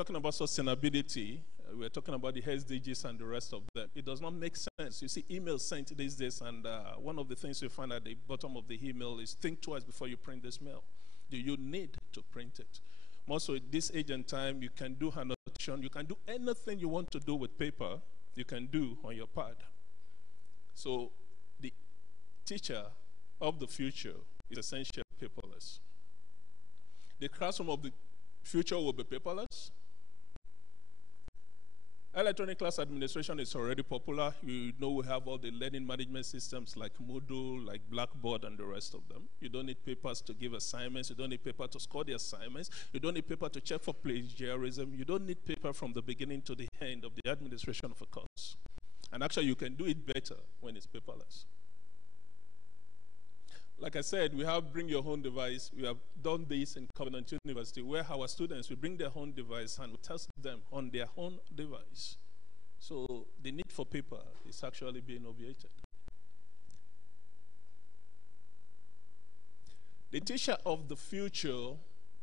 talking about sustainability, we're talking about the SDGs and the rest of them. It does not make sense. You see emails sent these days, and one of the things you find at the bottom of the email is think twice before you print this mail. Do you need to print it? Also, at this age and time, you can do annotation. You can do anything you want to do with paper, you can do on your pad. So the teacher of the future is essentially paperless. The classroom of the future will be paperless. Electronic class administration is already popular. You know we have all the learning management systems like Moodle, like Blackboard, and the rest of them. You don't need papers to give assignments. You don't need paper to score the assignments. You don't need paper to check for plagiarism. You don't need paper from the beginning to the end of the administration of a course. And actually, you can do it better when it's paperless. Like I said, we have bring your own device. We have done this in Covenant University, where our students will bring their own device and we test them on their own device. So the need for paper is actually being obviated. The teacher of the future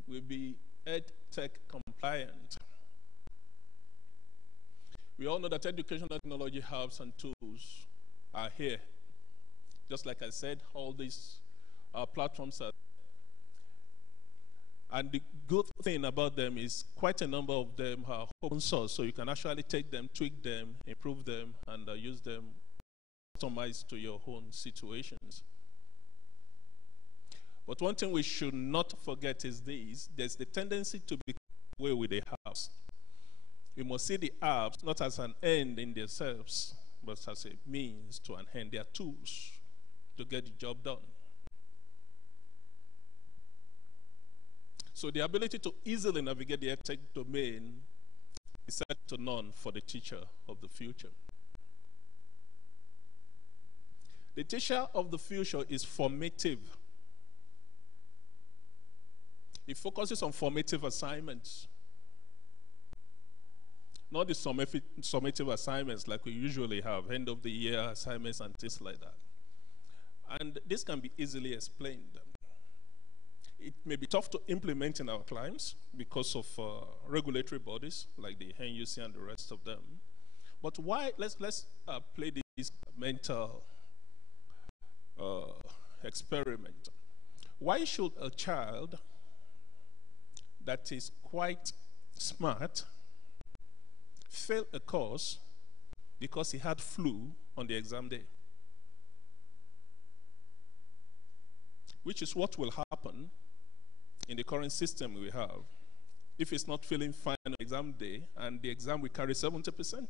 will be EdTech compliant. We all know that educational technology hubs and tools are here. Just like I said, all these platforms are. And the good thing about them is quite a number of them are open source, so you can actually take them, tweak them, improve them, and use them customized to your own situations. But one thing we should not forget is this: there's the tendency to be away with the apps. We must see the apps not as an end in themselves, but as a means to an end. They are tools to get the job done. So the ability to easily navigate the EdTech domain is second to none for the teacher of the future. The teacher of the future is formative. It focuses on formative assignments, not the summative assignments like we usually have, end of the year assignments and things like that. And this can be easily explained. It may be tough to implement in our clients because of regulatory bodies like the NUC and the rest of them. But why? Let's play this mental experiment. Why should a child that is quite smart fail a course because he had flu on the exam day? Which is what will happen in the current system we have if it's not feeling fine on exam day and the exam will carry 70%.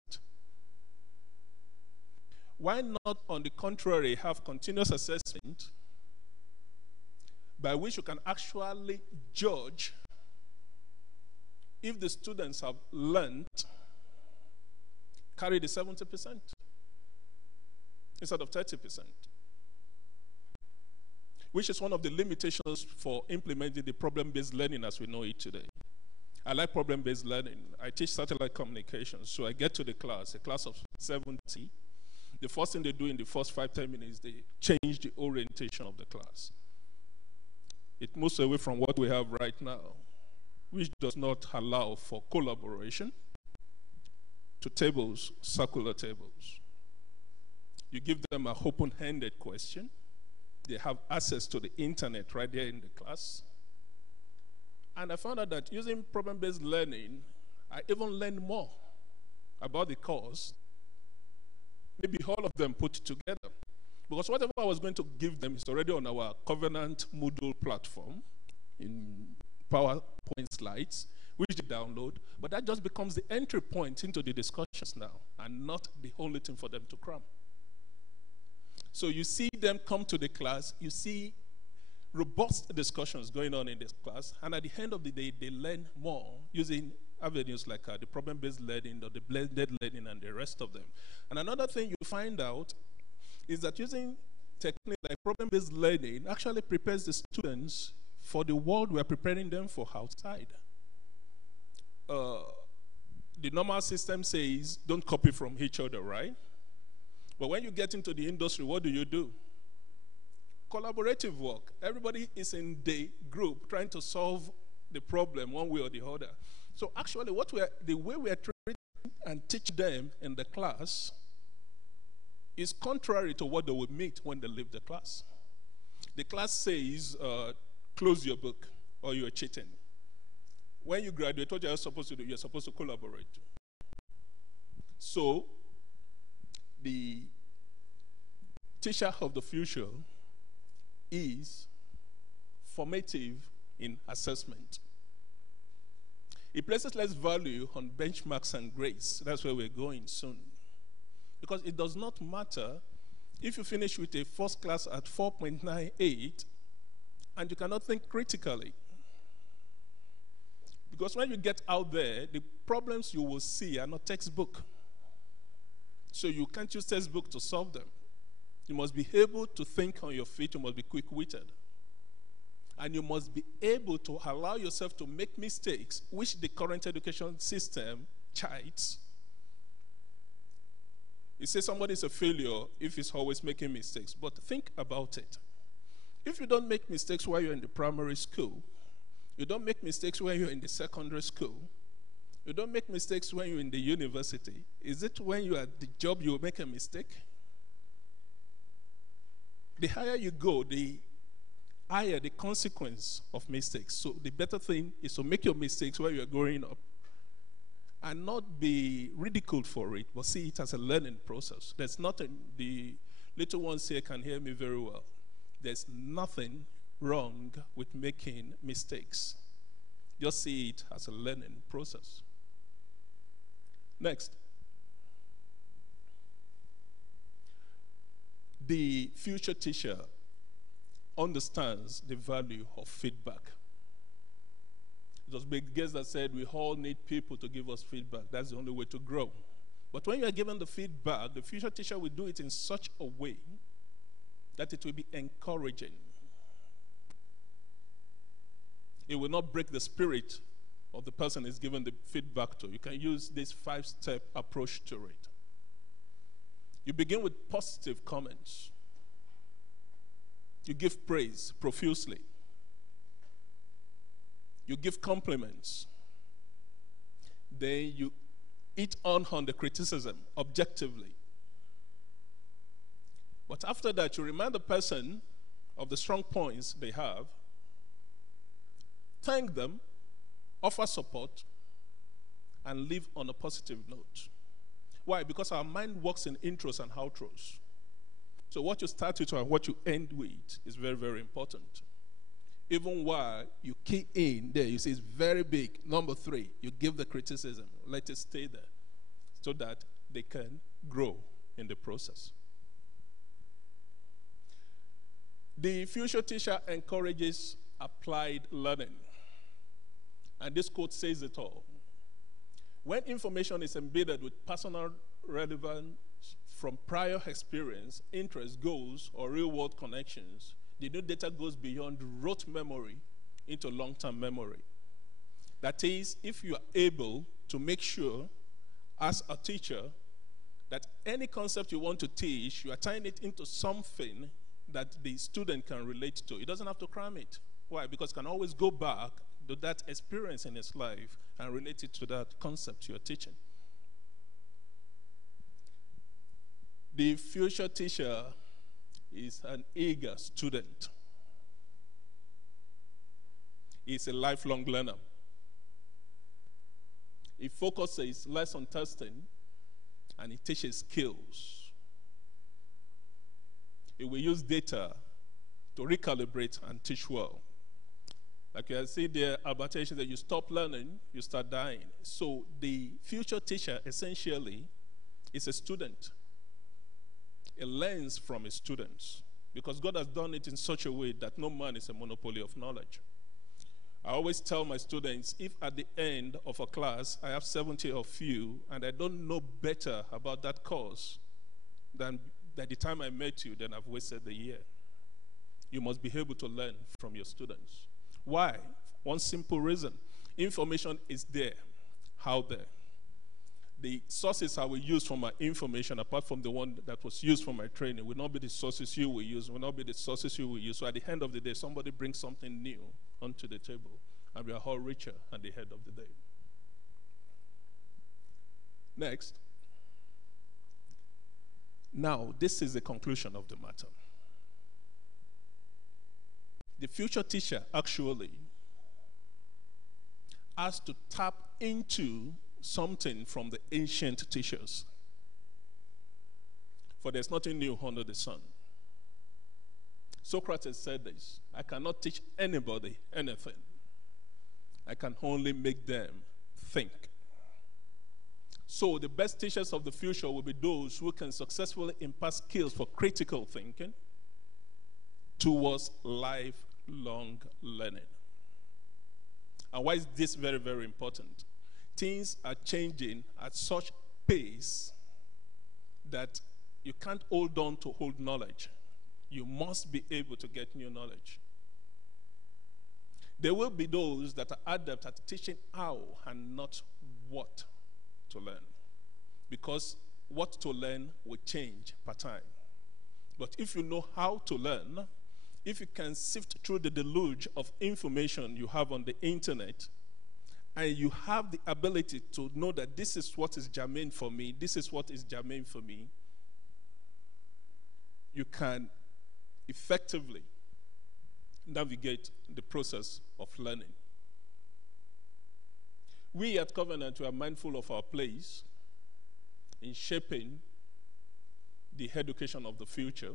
Why not, on the contrary, have continuous assessment by which you can actually judge if the students have learned, carry the 70% instead of 30%? Which is one of the limitations for implementing the problem-based learning as we know it today. I like problem-based learning. I teach satellite communications, so I get to the class, a class of 70. The first thing they do in the first 5-10 minutes, they change the orientation of the class. It moves away from what we have right now, which does not allow for collaboration, to tables, circular tables. You give them an open-ended question. They have access to the internet right there in the class. And I found out that using problem-based learning, I even learned more about the course, maybe all of them put together. Because whatever I was going to give them is already on our Covenant Moodle platform in PowerPoint slides, which they download, but that just becomes the entry point into the discussions now, and not the only thing for them to cram. So you see them come to the class, you see robust discussions going on in this class, and at the end of the day, they learn more using avenues like the problem-based learning or the blended learning and the rest of them. And another thing you find out is that using techniques like problem-based learning actually prepares the students for the world we're preparing them for outside. The normal system says don't copy from each other, right? But when you get into the industry, what do? Collaborative work. Everybody is in the group trying to solve the problem one way or the other. So actually, the way we are treating and teach them in the class is contrary to what they will meet when they leave the class. The class says, close your book or you're cheating. When you graduate, what you're supposed to do, you're supposed to collaborate. So, the teacher of the future is formative in assessment. It places less value on benchmarks and grades. That's where we're going soon. Because it does not matter if you finish with a first class at 4.98 and you cannot think critically. Because when you get out there, the problems you will see are not textbook. So you can't use textbook to solve them. You must be able to think on your feet. You must be quick-witted. And you must be able to allow yourself to make mistakes, which the current education system chides. You say somebody is a failure if he's always making mistakes. But think about it. If you don't make mistakes while you're in the primary school, you don't make mistakes when you're in the secondary school, you don't make mistakes when you're in the university, is it when you're at the job you will make a mistake? The higher you go, the higher the consequence of mistakes. So the better thing is to make your mistakes while you're growing up and not be ridiculed for it, but see it as a learning process. There's nothing, the little ones here can hear me very well. There's nothing wrong with making mistakes. Just see it as a learning process. Next. The future teacher understands the value of feedback. It was Bill Gates that said we all need people to give us feedback. That's the only way to grow. But when you are given the feedback, the future teacher will do it in such a way that it will be encouraging. It will not break the spirit of the person is given the feedback to. You can use this 5-step approach to it. You begin with positive comments. You give praise profusely. You give compliments. Then you eat on the criticism objectively. But after that, you remind the person of the strong points they have, thank them, offer support, and live on a positive note. Why? Because our mind works in intros and outros. So what you start with and what you end with is very, very important. Even while you key in there, you see it's very big. Number 3, you give the criticism. Let it stay there so that they can grow in the process. The future teacher encourages applied learning. And this quote says it all. When information is embedded with personal relevance from prior experience, interest, goals, or real-world connections, the new data goes beyond rote memory into long-term memory. That is, if you are able to make sure, as a teacher, that any concept you want to teach, you are tying it into something that the student can relate to. It doesn't have to cram it. Why? Because it can always go back to that experience in his life and relate it to that concept you're teaching. The future teacher is an eager student. He's a lifelong learner. He focuses less on testing and he teaches skills. He will use data to recalibrate and teach well. Like you see there, Albert Einstein, that you stop learning, you start dying. So the future teacher essentially is a student. He learns from his students because God has done it in such a way that no man is a monopoly of knowledge. I always tell my students, if at the end of a class I have 70 of you and I don't know better about that course than at the time I met you, then I've wasted the year. You must be able to learn from your students. Why? One simple reason. Information is there, out there. The sources I will use for my information, apart from the one that was used for my training, will not be the sources you will use, will not be the sources you will use. So at the end of the day, somebody brings something new onto the table, and we are all richer at the end of the day. Next. Now, this is the conclusion of the matter. The future teacher actually has to tap into something from the ancient teachers. For there's nothing new under the sun. Socrates said this: I cannot teach anybody anything. I can only make them think. So the best teachers of the future will be those who can successfully impart skills for critical thinking towards lifelong learning. And why is this very, very important? Things are changing at such pace that you can't hold on to old knowledge. You must be able to get new knowledge. There will be those that are adept at teaching how and not what to learn. Because what to learn will change per time. But if you know how to learn, if you can sift through the deluge of information you have on the internet, and you have the ability to know that this is what is germane for me, this is what is germane for me, you can effectively navigate the process of learning. We at Covenant are mindful of our place in shaping the education of the future.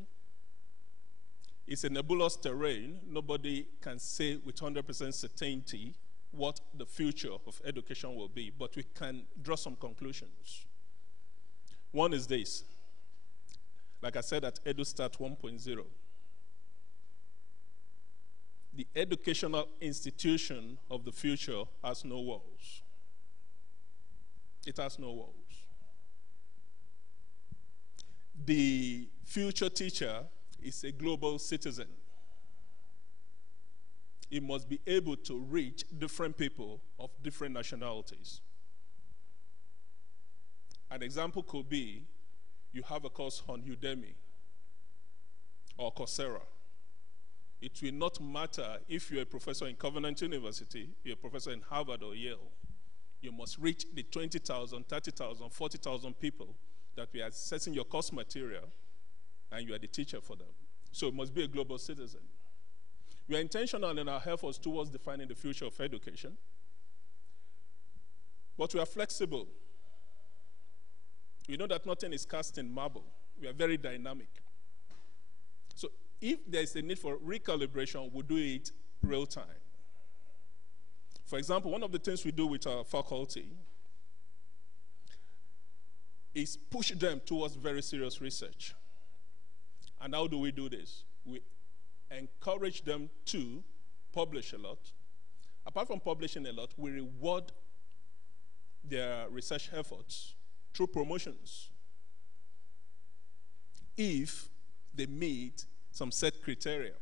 It's a nebulous terrain. Nobody can say with 100% certainty what the future of education will be, but we can draw some conclusions. One is this. Like I said at Edustart 1.0, the educational institution of the future has no walls. It has no walls. The future teacher is a global citizen. He must be able to reach different people of different nationalities. An example could be you have a course on Udemy or Coursera. It will not matter if you're a professor in Covenant University, you're a professor in Harvard or Yale. You must reach the 20,000, 30,000, 40,000 people that we are accessing your course material, and you are the teacher for them. So it must be a global citizen. We are intentional in our efforts towards defining the future of education, but we are flexible. We know that nothing is cast in marble. We are very dynamic. So if there is a need for recalibration, we'll do it real time. For example, one of the things we do with our faculty is push them towards very serious research. And how do we do this? We encourage them to publish a lot. Apart from publishing a lot, we reward their research efforts through promotions if they meet some set criteria.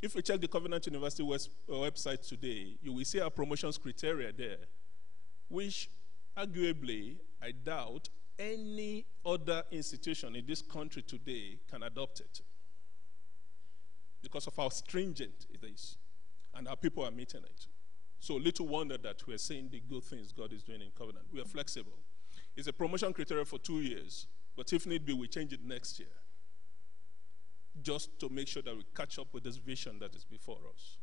If you check the Covenant University website today, you will see our promotions criteria there, which arguably I doubt any other institution in this country today can adopt it because of how stringent it is and how people are meeting it. So little wonder that we're seeing the good things God is doing in Covenant. We are flexible. It's a promotion criteria for 2 years, but if need be, we change it next year just to make sure that we catch up with this vision that is before us.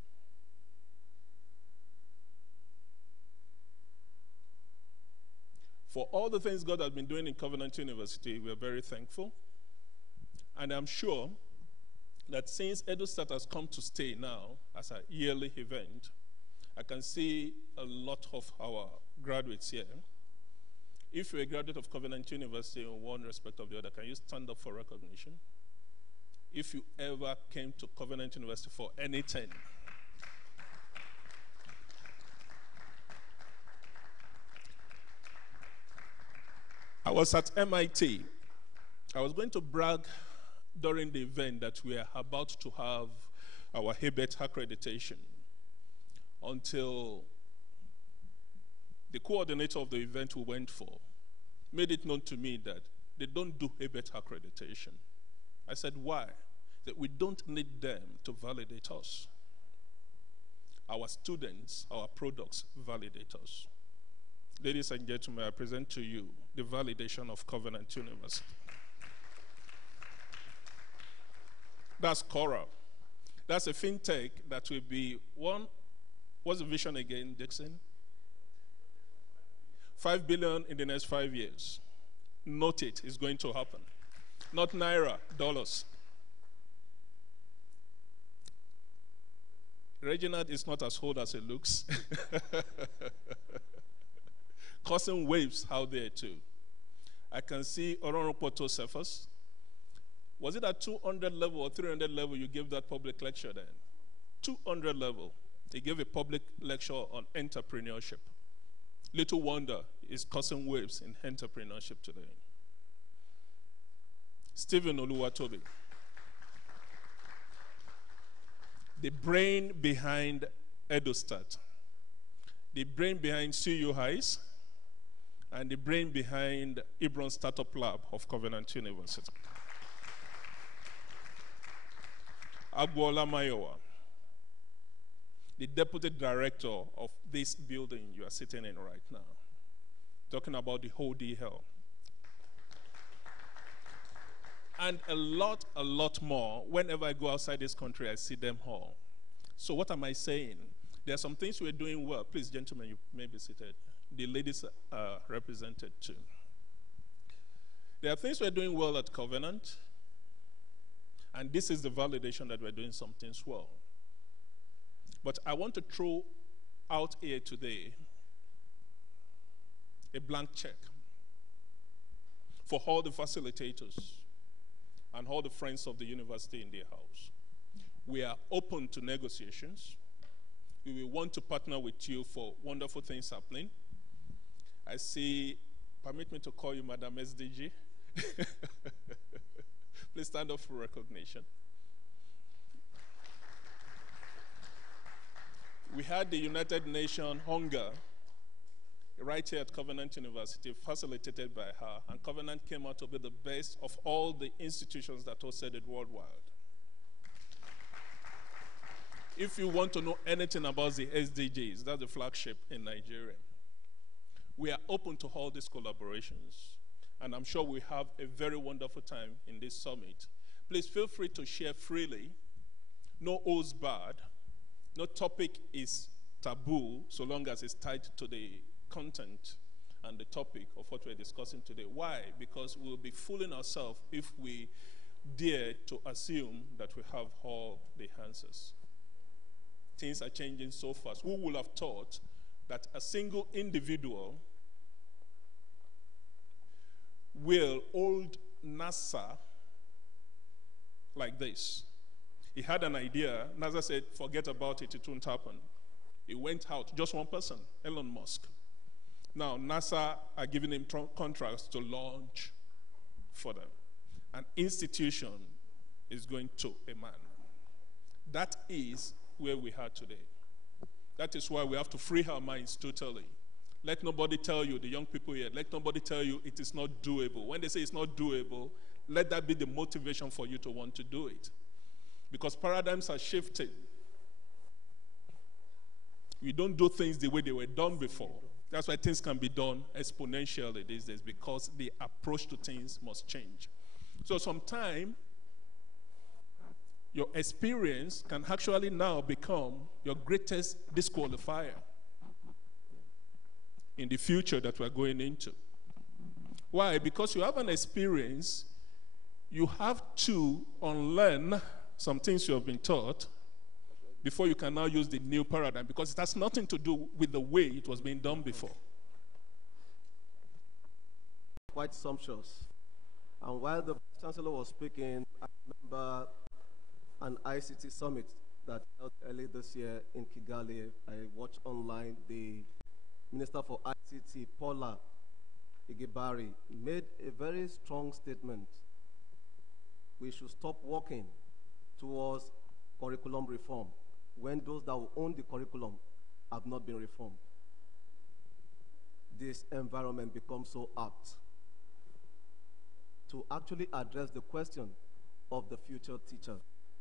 For all the things God has been doing in Covenant University, we are very thankful. And I'm sure that since Edustart has come to stay now as a yearly event, I can see a lot of our graduates here. If you're a graduate of Covenant University in one respect or the other, can you stand up for recognition? If you ever came to Covenant University for anything, I was at MIT. I was going to brag during the event that we are about to have our HABET accreditation until the coordinator of the event we went for made it known to me that they don't do HABET accreditation. I said, why? That we don't need them to validate us. Our students, our products validate us. Ladies and gentlemen, I present to you the validation of Covenant University. That's Coral. That's a fintech that will be one. What's the vision again, Dixon? 5 billion in the next 5 years. Note it, it's going to happen. Not naira, dollars. Reginald is not as old as it looks. Causing waves out there too. I can see Ororopoto Cephas. Was it at 200 level or 300 level you gave that public lecture then? 200 level. He gave a public lecture on entrepreneurship. Little wonder is causing waves in entrepreneurship today. Stephen Oluwatobi. The brain behind Edustart. The brain behind CU Highs. And the brain behind Hebron Startup Lab of Covenant University. Agbola Mayowa, the deputy director of this building you are sitting in right now, talking about the whole DL. And a lot more. Whenever I go outside this country, I see them all. So what am I saying? There are some things we're doing well. Please, gentlemen, you may be seated. The ladies are represented too. There are things we're doing well at Covenant, and this is the validation that we're doing some things well. But I want to throw out here today a blank check for all the facilitators and all the friends of the university in their house. We are open to negotiations. We will want to partner with you for wonderful things happening. I see, permit me to call you Madam SDG. Please stand up for recognition. We had the United Nations Hunger right here at Covenant University, facilitated by her, and Covenant came out to be the best of all the institutions that hosted it worldwide. If you want to know anything about the SDGs, that's the flagship in Nigeria. We are open to all these collaborations, and I'm sure we have a very wonderful time in this summit. Please feel free to share freely. No holds barred. No topic is taboo so long as it's tied to the content and the topic of what we're discussing today. Why? Because we'll be fooling ourselves if we dare to assume that we have all the answers. Things are changing so fast. Who would have thought that a single individual will hold NASA like this? He had an idea. NASA said, forget about it, it won't happen. He went out, just one person, Elon Musk. Now, NASA are giving him contracts to launch for them. An institution is going to a man. That is where we are today. That is why we have to free our minds totally. Let nobody tell you, the young people here, let nobody tell you it is not doable. When they say it's not doable, let that be the motivation for you to want to do it. Because paradigms are shifting. We don't do things the way they were done before. That's why things can be done exponentially these days, because the approach to things must change. So sometimes your experience can actually now become your greatest disqualifier in the future that we're going into. Why? Because you have an experience, you have to unlearn some things you have been taught before you can now use the new paradigm, because it has nothing to do with the way it was being done before. Quite sumptuous. And while the Chancellor was speaking, I remember an ICT summit that held early this year in Kigali. I watched online the Minister for ICT, Paula Igibari, made a very strong statement. We should stop working towards curriculum reform when those that will own the curriculum have not been reformed. This environment becomes so apt to actually address the question of the future teacher.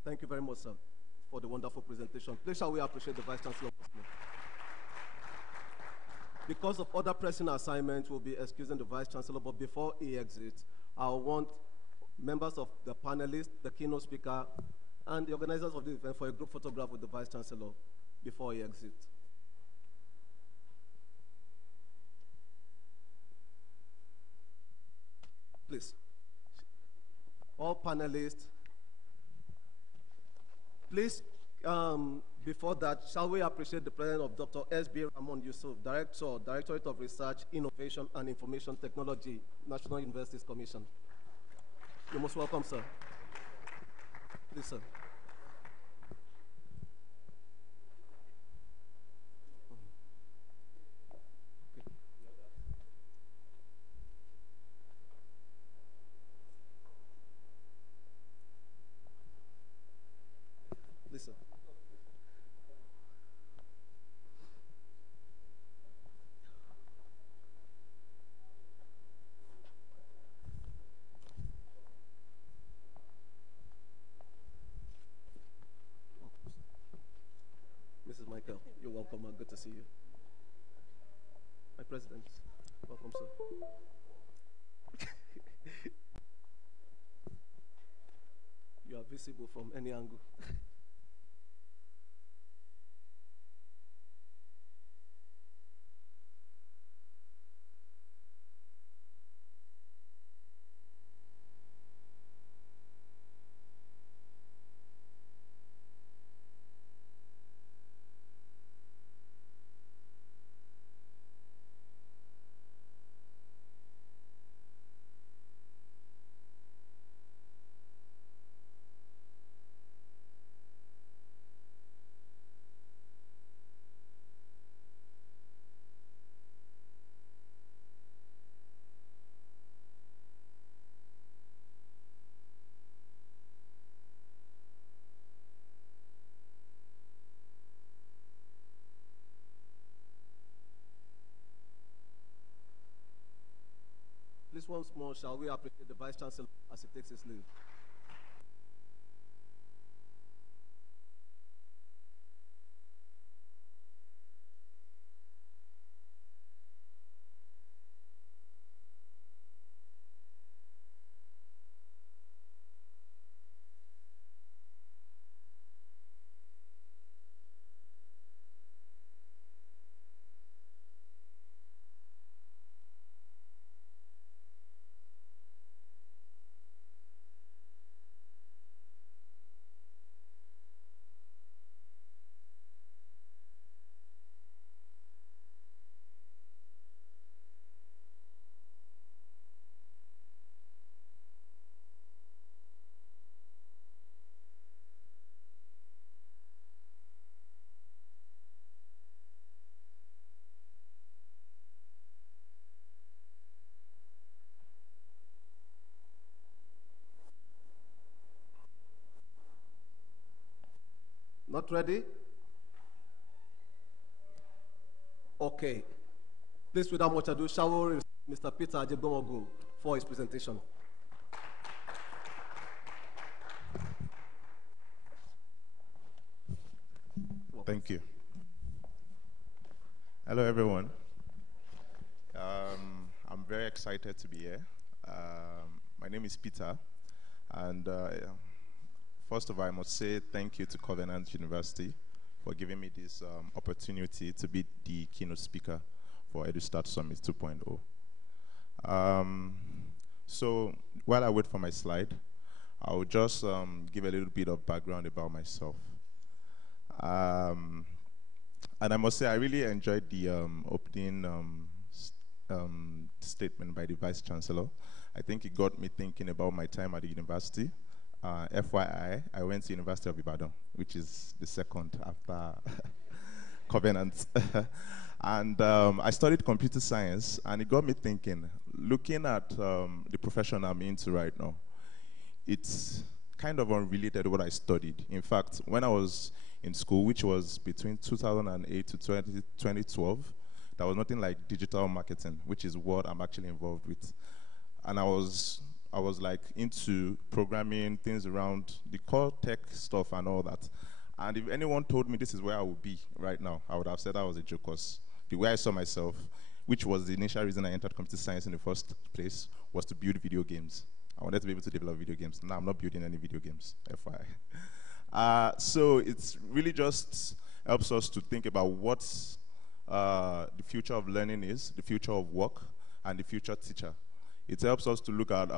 Thank you very much, sir, for the wonderful presentation. Please shall we appreciate the Vice Chancellor. Because of other pressing assignments, we'll be excusing the Vice Chancellor, but before he exits, I want members of the panelists, the keynote speaker, and the organizers of the event for a group photograph with the Vice Chancellor before he exits. Please. All panelists, please, before that, shall we appreciate the presence of Dr. S.B. Ramon Yusuf, Directorate of Research, Innovation, and Information Technology, National Universities Commission. You're most welcome, sir. Please, sir. Please, sir. Mrs. Michael, you're welcome, and good to see you. My president, welcome, sir. You are visible from any angle. Please, once more, shall we appreciate the Vice Chancellor as he takes his leave? Not ready? Okay. Please, without much ado, shall we receive Mr. Peter Ajegbomogu for his presentation. Thank you. Hello, everyone. I'm very excited to be here. My name is Peter, and first of all, I must say thank you to Covenant University for giving me this opportunity to be the keynote speaker for Edustart Summit 2.0. So while I wait for my slide, I'll just give a little bit of background about myself. And I must say I really enjoyed the opening statement by the Vice Chancellor. I think it got me thinking about my time at the university. FYI, I went to University of Ibadan, which is the second after Covenant. And I studied computer science, and it got me thinking, looking at the profession I'm into right now, it's kind of unrelated to what I studied. In fact, when I was in school, which was between 2008 to 2012, there was nothing like digital marketing, which is what I'm actually involved with. And I was like into programming, things around the core tech stuff and all that. And if anyone told me this is where I would be right now, I would have said that was a joke, because the way I saw myself which was the initial reason I entered computer science in the first place, was to build video games. I wanted to be able to develop video games. Now I'm not building any video games, FYI. So it's really just helps us to think about what the future of learning is, the future of work, and the future teacher. It helps us to look at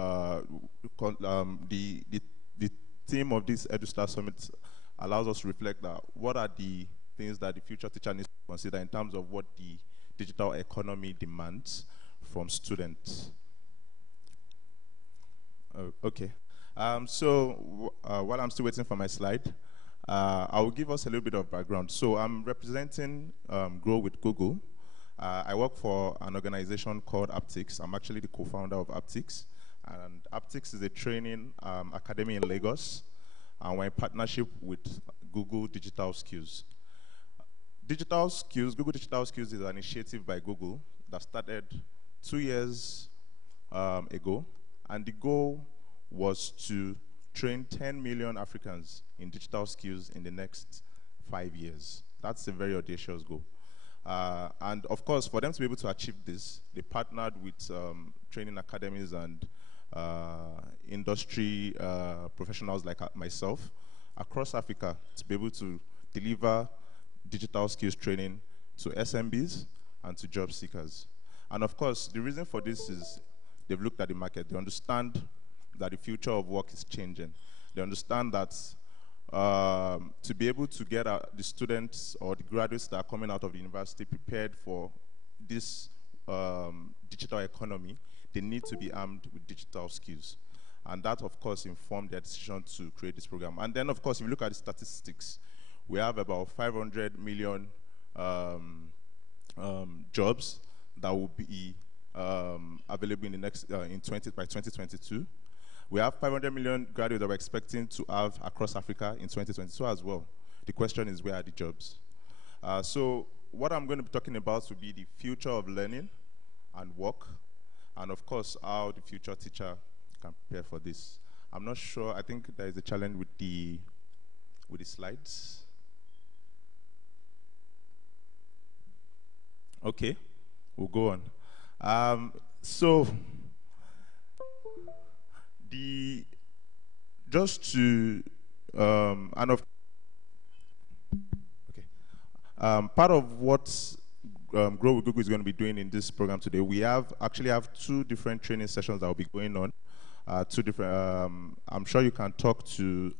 the theme of this Edustart Summit allows us to reflect that what are the things that the future teacher needs to consider in terms of what the digital economy demands from students. Okay. So while I'm still waiting for my slide, I will give us a little bit of background. So I'm representing Grow with Google. I work for an organization called Aptics. I'm actually the co-founder of Aptics. And Aptics is a training academy in Lagos. And we're in partnership with Google Digital Skills. Digital Skills, Google Digital Skills is an initiative by Google that started 2 years ago. And the goal was to train 10 million Africans in digital skills in the next 5 years. That's a very audacious goal. And of course, for them to be able to achieve this, they partnered with training academies and industry professionals like myself across Africa to be able to deliver digital skills training to SMBs and to job seekers. And of course, the reason for this is they've looked at the market. They understand that the future of work is changing. They understand that to be able to get the students or the graduates that are coming out of the university prepared for this digital economy, they need to be armed with digital skills. And that, of course, informed their decision to create this program. And then, of course, if you look at the statistics, we have about 500 million jobs that will be available in the next by 2022. We have 500 million graduates that we're expecting to have across Africa in 2022 as well. The question is, where are the jobs? So what I'm going to be talking about will be the future of learning and work, and of course, how the future teacher can prepare for this. I'm not sure. I think there is a challenge with the slides. Okay, we'll go on. So just to and of okay, part of what Grow with Google is going to be doing in this program today, we actually have 2 different training sessions that will be going on. 2 different. I'm sure you can talk to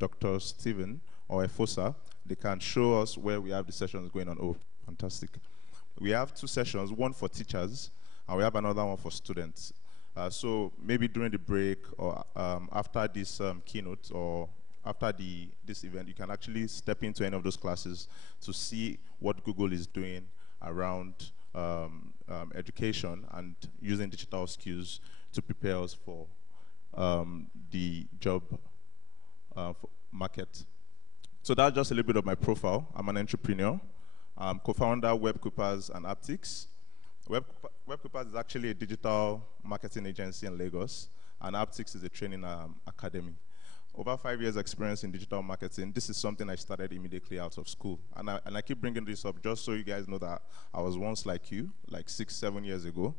Dr. Steven or Efosa. They can show us where we have the sessions going on. Oh, fantastic! We have 2 sessions, one for teachers, and we have another one for students. So maybe during the break or after this keynote or after this event, you can actually step into any of those classes to see what Google is doing around education and using digital skills to prepare us for the job market. So that's just a little bit of my profile. I'm an entrepreneur. I'm co-founder Webcoopers and Aptics. Webcoopers is actually a digital marketing agency in Lagos, and Aptics is a training academy. Over 5 years experience in digital marketing. This is something I started immediately out of school. And I keep bringing this up just so you guys know that I was once like you, like 6, 7 years ago.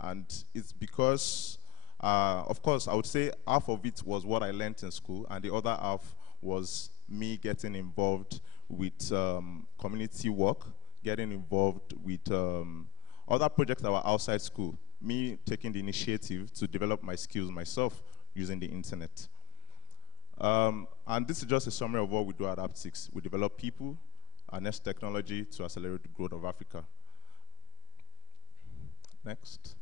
And it's because, of course, I would say half of it was what I learned in school, and the other half was me getting involved with community work, getting involved with other projects that were outside school, me taking the initiative to develop my skills myself using the internet. And this is just a summary of what we do at Aptics. We develop people and next technology to accelerate the growth of Africa. Next.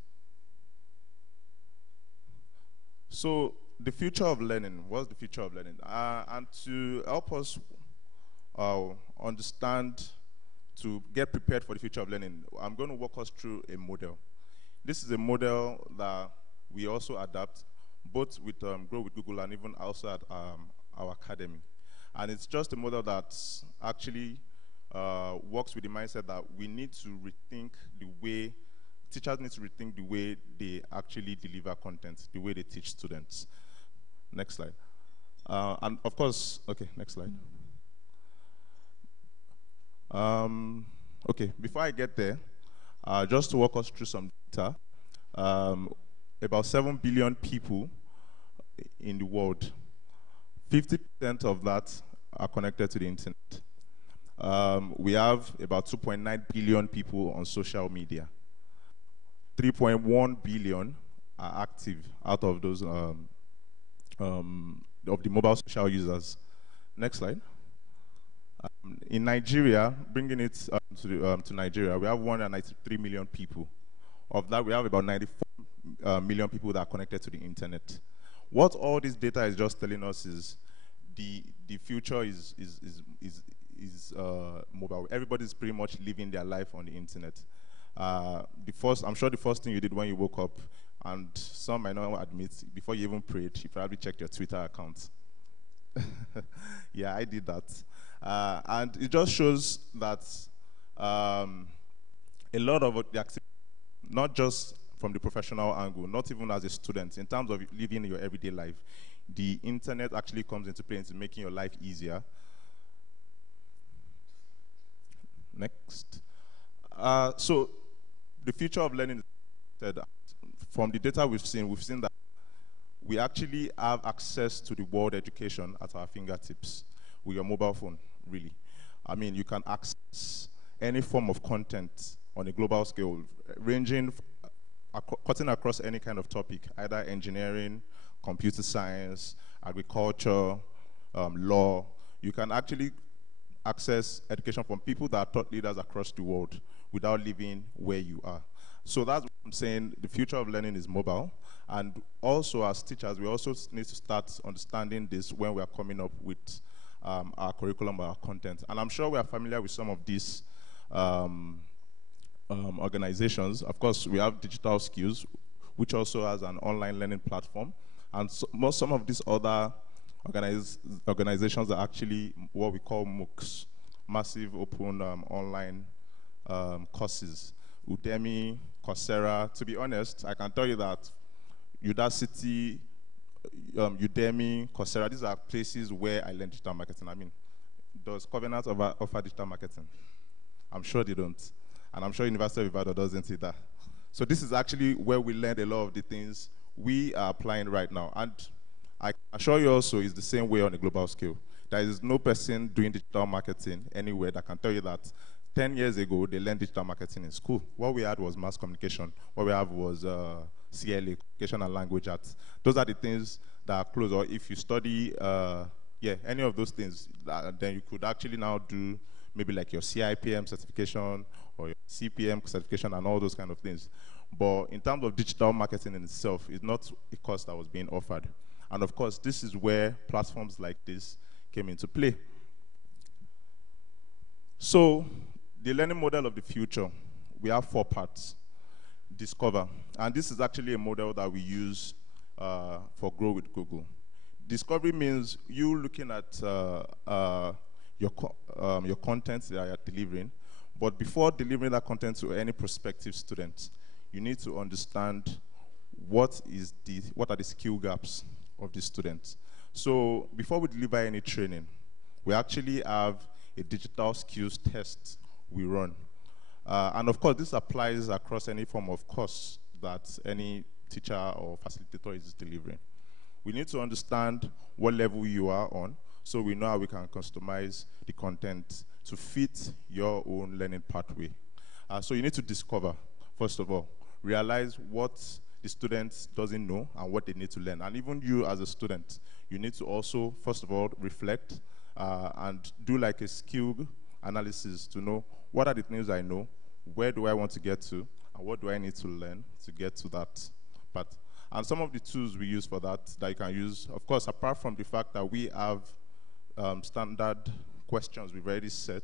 So the future of learning, what's the future of learning? And to help us understand, to get prepared for the future of learning, I'm going to walk us through a model. This is a model that we also adapt both with Grow with Google and even also at our academy. And it's just a model that actually works with the mindset that we need to rethink the way, teachers need to rethink the way they actually deliver content, the way they teach students. Next slide. And of course, okay, next slide. Okay, before I get there, Just to walk us through some data, um, about 7 billion people in the world, 50% of that are connected to the internet. We have about 2.9 billion people on social media. 3.1 billion are active out of those of the mobile social users. Next slide. In Nigeria, bringing it to Nigeria, we have 193 million people. Of that, we have about 94 million people that are connected to the internet. What all this data is just telling us is the future is mobile. Everybody's pretty much living their life on the internet. I'm sure the first thing you did when you woke up, and some might not admit, before you even prayed, you probably checked your Twitter account. Yeah, I did that. And it just shows that a lot of the activity, not just from the professional angle, not even as a student, in terms of living your everyday life, the internet actually comes into play into making your life easier. Next. So the future of learning, from the data we've seen that we actually have access to the world education at our fingertips with your mobile phone, really. I mean, you can access any form of content on a global scale, cutting across any kind of topic, either engineering, computer science, agriculture, law. You can actually access education from people that are thought leaders across the world without living where you are. So that's what I'm saying. The future of learning is mobile. And also, as teachers, we also need to start understanding this when we are coming up with our curriculum, our content. And I'm sure we are familiar with some of these organizations. Of course, we have Digital Skills, which also has an online learning platform. And some of these other organizations are actually what we call MOOCs, Massive Open Online Courses. Udemy, Coursera. To be honest, I can tell you that Udacity, Udemy, Coursera, these are places where I learned digital marketing. I mean, does Covenant offer digital marketing? I'm sure they don't. And I'm sure University of Ibadan doesn't either. So this is actually where we learned a lot of the things we are applying right now. And I can assure you also it's the same way on a global scale. There is no person doing digital marketing anywhere that can tell you that 10 years ago, they learned digital marketing in school. What we had was mass communication. What we have was CLA, Communication and Language Arts. Those are the things that are close. Or if you study, any of those things, then you could actually now do maybe like your CIPM certification or your CPM certification and all those kind of things. But in terms of digital marketing in itself, it's not a course that was being offered. And of course, this is where platforms like this came into play. So, the learning model of the future, we have 4 parts. Discover. And this is actually a model that we use for Grow with Google. Discovery means you looking at your content that you're delivering. But before delivering that content to any prospective student, you need to understand what are the skill gaps of the student. So before we deliver any training, we actually have a digital skills test we run. And of course, this applies across any form of course that any teacher or facilitator is delivering. We need to understand what level you are on, so we know how we can customize the content to fit your own learning pathway. So you need to discover, first of all, realize what the student doesn't know and what they need to learn. And even you as a student, you need to also, first of all, reflect and do like a skill analysis to know what are the things I know, where do I want to get to, and what do I need to learn to get to that part. And some of the tools we use for that you can use, of course, apart from the fact that we have standard questions we've already set,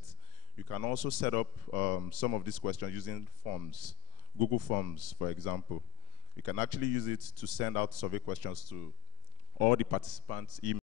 you can also set up some of these questions using forms, Google Forms, for example. You can actually use it to send out survey questions to all the participants' email.